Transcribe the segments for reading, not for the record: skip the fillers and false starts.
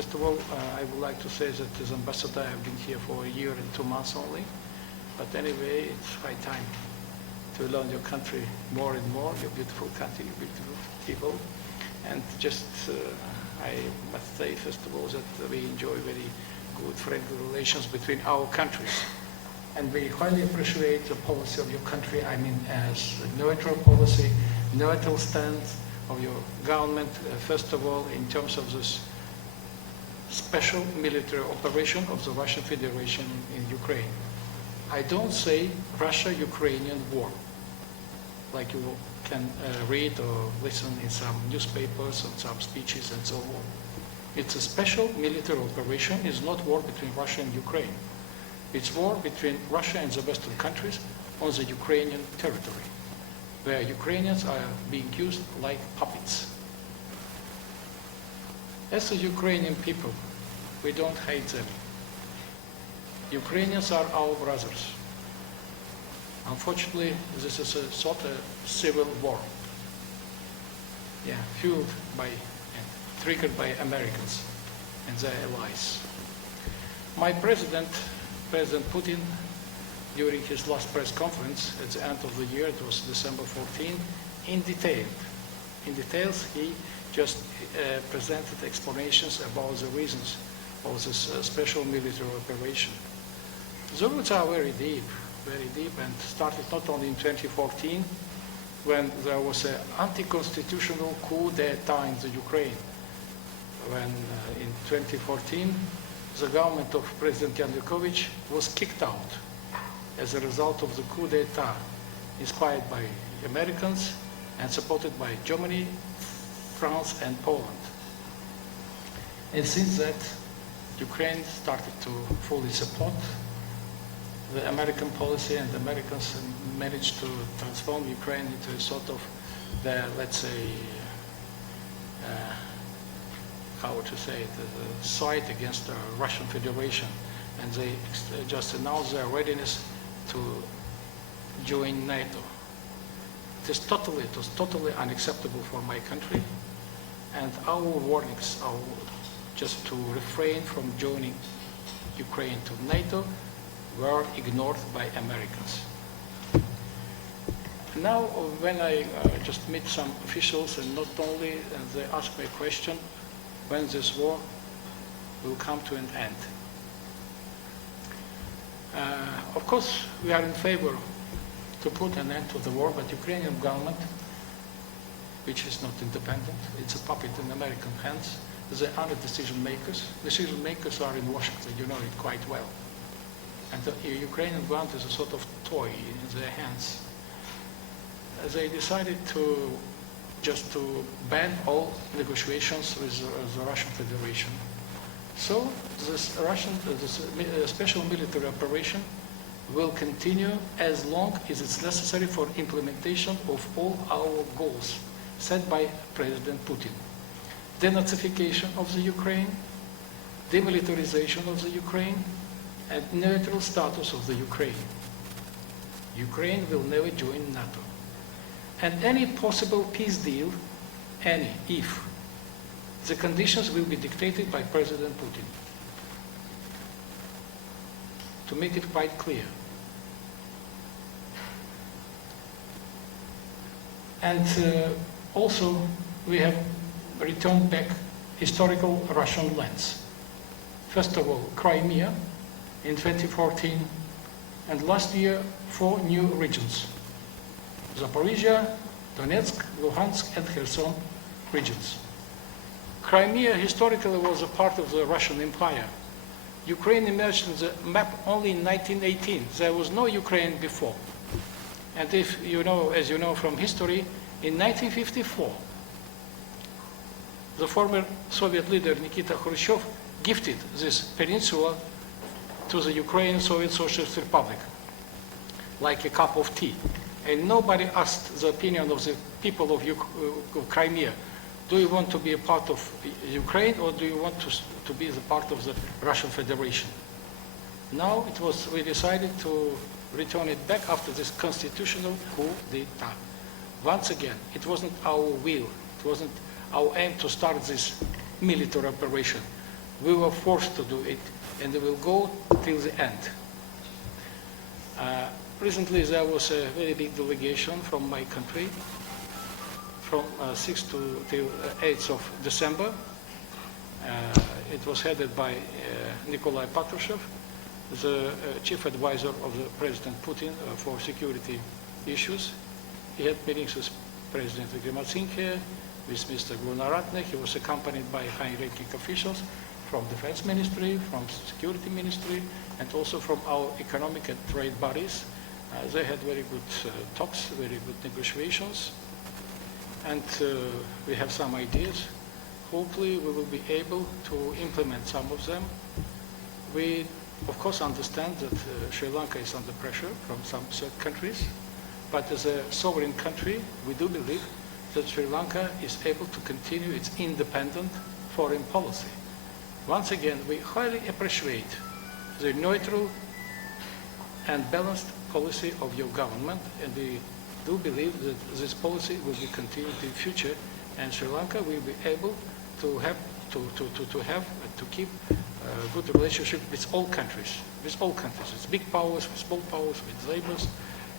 First of all, I would like to say that as ambassador, I've been here for a year and 2 months only. But anyway, it's high time to learn your country more and more, your beautiful country, your beautiful people. And just, I must say, first of all, that we enjoy very good friendly relations between our countries. And we highly appreciate the policy of your country, I mean, as a neutral policy, neutral stance of your government, first of all, in terms of this special military operation of the Russian Federation in Ukraine. I don't say Russia-Ukrainian war, like you can read or listen in some newspapers and some speeches and so on. It's a special military operation. It's not war between Russia and Ukraine. It's war between Russia and the Western countries on the Ukrainian territory, where Ukrainians are being used like puppets. As the Ukrainian people, we don't hate them. Ukrainians are our brothers. Unfortunately, this is a sort of civil war. Fueled by and triggered by Americans and their allies. My President Putin, during his last press conference at the end of the year, it was December 14, in details, he just presented explanations about the reasons of this special military operation. The roots are very deep, and started not only in 2014, when there was an anti-constitutional coup d'etat in the Ukraine. When in 2014, the government of President Yanukovych was kicked out as a result of the coup d'etat inspired by Americans and supported by Germany, France, and Poland. And since that, Ukraine started to fully support the American policy, and the Americans managed to transform Ukraine into a sort of their, let's say, how to say it, a side against the Russian Federation. And they just announced their readiness to join NATO. It was totally unacceptable for my country, and our warnings are just to refrain from joining Ukraine to NATO were ignored by Americans. Now, when I just meet some officials, and not only, and they ask me a question, when this war will come to an end. Of course, we are in favor to put an end to the war, but Ukrainian government, which is not independent, it's a puppet in American hands, they are the decision makers. Decision makers are in Washington, you know it quite well. And the Ukrainian government is a sort of toy in their hands. They decided to just to ban all negotiations with the Russian Federation. So this special military operation will continue as long as it's necessary for implementation of all our goals set by President Putin. Denazification of the Ukraine, demilitarization of the Ukraine, and neutral status of the Ukraine. Ukraine will never join NATO. And any possible peace deal, if the conditions will be dictated by President Putin. To make it quite clear. And also, we have returned back historical Russian lands. First of all, Crimea in 2014, and last year, 4 new regions. Zaporizhia, Donetsk, Luhansk, and Kherson regions. Crimea historically was a part of the Russian Empire. Ukraine emerged in the map only in 1918. There was no Ukraine before. And if you know, as you know from history, in 1954, the former Soviet leader Nikita Khrushchev gifted this peninsula to the Ukrainian Soviet Socialist Republic, like a cup of tea. And nobody asked the opinion of the people of Crimea. Do you want to be a part of Ukraine, or do you want to be the part of the Russian Federation? Now we decided to return it back after this constitutional coup d'etat. Once again, it wasn't our will, it wasn't our aim to start this military operation. We were forced to do it, and we will go till the end. Recently, there was a very big delegation from my country, from 6th till 8th of December. It was headed by Nikolai Patrushev, the chief advisor of the President Putin for security issues. He had meetings with President Grimatsinke, with Mr. Gunaratne. He was accompanied by high-ranking officials from Defense Ministry, from Security Ministry, and also from our economic and trade bodies. They had very good talks, very good negotiations, and we have some ideas. Hopefully we will be able to implement some of them. We, of course, understand that Sri Lanka is under pressure from some countries, but as a sovereign country, we do believe that Sri Lanka is able to continue its independent foreign policy. Once again, we highly appreciate the neutral and balanced policy of your government, and we do believe that this policy will be continued in the future, and Sri Lanka will be able to have to keep a good relationship with all countries. It's big powers, with small powers, with neighbors.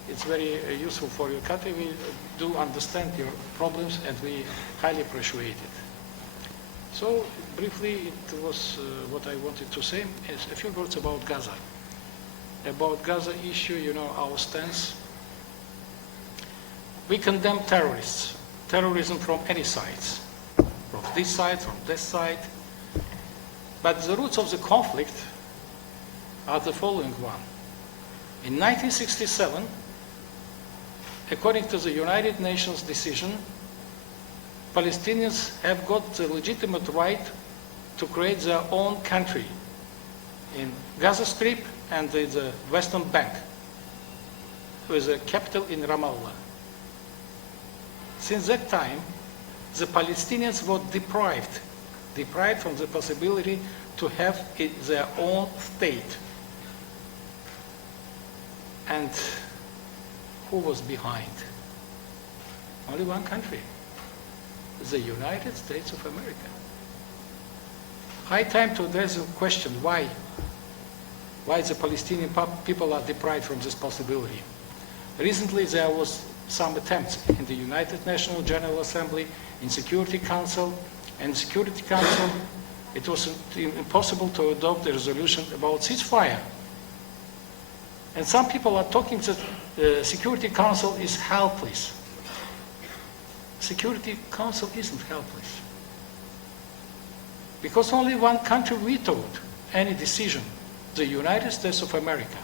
It's very useful for your country. We do understand your problems, and we highly appreciate it. So briefly, it was what I wanted to say. Is a few words about Gaza. About Gaza issue, you know our stance. We condemn terrorists, terrorism from any sides, from this side, from this side. But the roots of the conflict are the following one. In 1967, according to the United Nations decision, Palestinians have got the legitimate right to create their own country in Gaza Strip and in the Western Bank, with a capital in Ramallah. Since that time, the Palestinians were deprived from the possibility to have their own state. And who was behind? Only one country, the United States of America. High time to address the question why the Palestinian people are deprived from this possibility. Recently there was some attempts in the United Nations General Assembly, in Security Council, and Security Council, it was impossible to adopt a resolution about ceasefire. And some people are talking that the Security Council is helpless. Security Council isn't helpless. Because only one country vetoed any decision, the United States of America.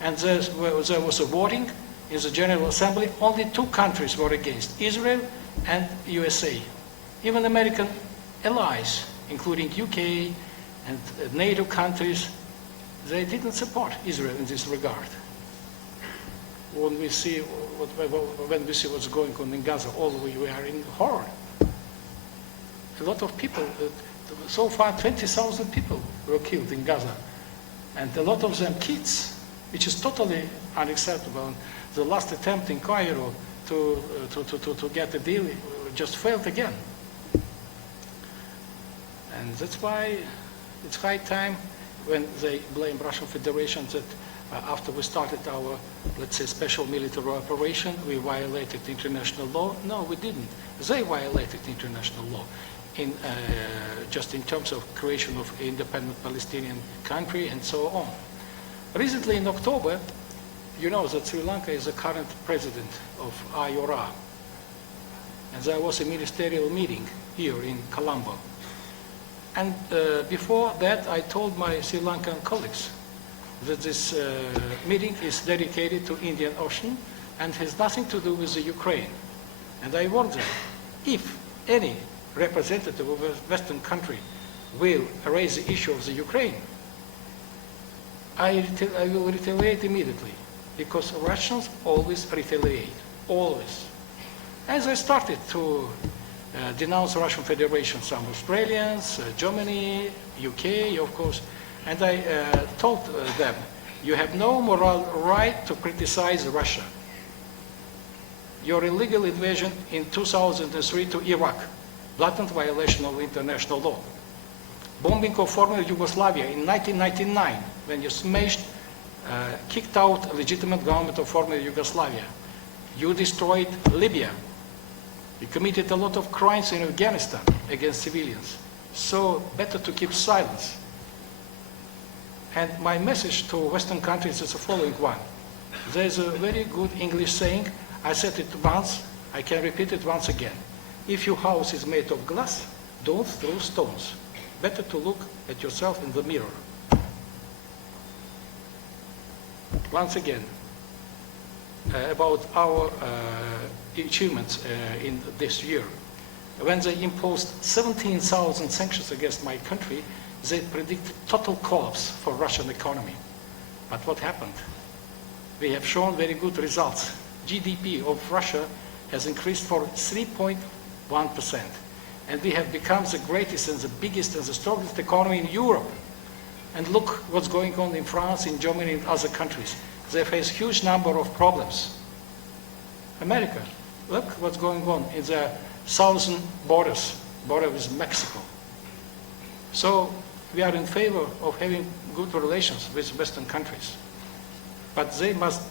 And there was a voting in the General Assembly, only two countries were against, Israel and USA. Even American allies, including UK and NATO countries, they didn't support Israel in this regard. When we see what's going on in Gaza, we are in horror. A lot of people, so far 20,000 people were killed in Gaza, and a lot of them kids, which is totally unacceptable. The last attempt in Cairo to get a deal just failed again. And that's why it's high time, when they blame Russian Federation that after we started our, let's say, special military operation, we violated international law. No, we didn't. They violated international law, just in terms of creation of independent Palestinian country and so on. Recently in October, you know that Sri Lanka is the current president of IORA. And there was a ministerial meeting here in Colombo. And before that, I told my Sri Lankan colleagues that this meeting is dedicated to Indian Ocean and has nothing to do with the Ukraine. And I warned them, if any representative of a Western country will raise the issue of the Ukraine, I will retaliate immediately, because Russians always retaliate, always. As I started to denounce Russian Federation, some Australians, Germany, UK, of course, and I told them, you have no moral right to criticize Russia. Your illegal invasion in 2003 to Iraq, blatant violation of international law. bombing of former Yugoslavia in 1999, when you smashed, kicked out a legitimate government of former Yugoslavia. You destroyed Libya. You committed a lot of crimes in Afghanistan against civilians. So better to keep silence. And my message to Western countries is the following one. There's a very good English saying, I said it once, I can repeat it once again. If your house is made of glass, don't throw stones. Better to look at yourself in the mirror. Once again, about our achievements in this year. When they imposed 17,000 sanctions against my country, they predicted total collapse for Russian economy. But what happened? We have shown very good results. GDP of Russia has increased for 3.1%. And we have become the greatest and the biggest and the strongest economy in Europe. And look what's going on in France, in Germany, and other countries. They face huge number of problems. America, look what's going on in the southern border with Mexico. So we are in favor of having good relations with Western countries. But they must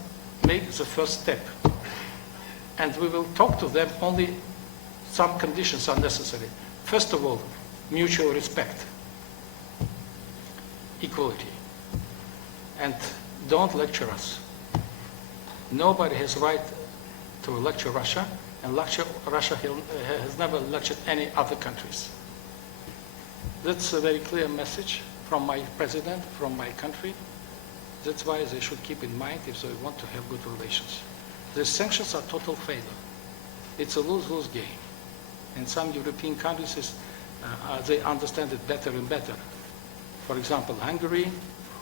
make the first step. And we will talk to them only some conditions are necessary. First of all, mutual respect, equality, and don't lecture us. Nobody has right to lecture Russia, and Russia has never lectured any other countries. That's a very clear message from my president, from my country. That's why they should keep in mind if they want to have good relations. The sanctions are total failure. It's a lose-lose game. In some European countries, they understand it better and better. For example, Hungary,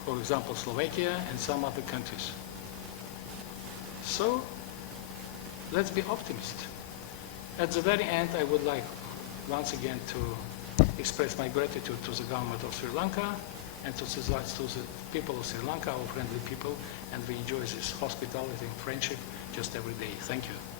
for example, Slovakia, and some other countries. So, let's be optimists. At the very end, I would like once again to express my gratitude to the government of Sri Lanka and to the people of Sri Lanka, our friendly people, and we enjoy this hospitality and friendship just every day. Thank you.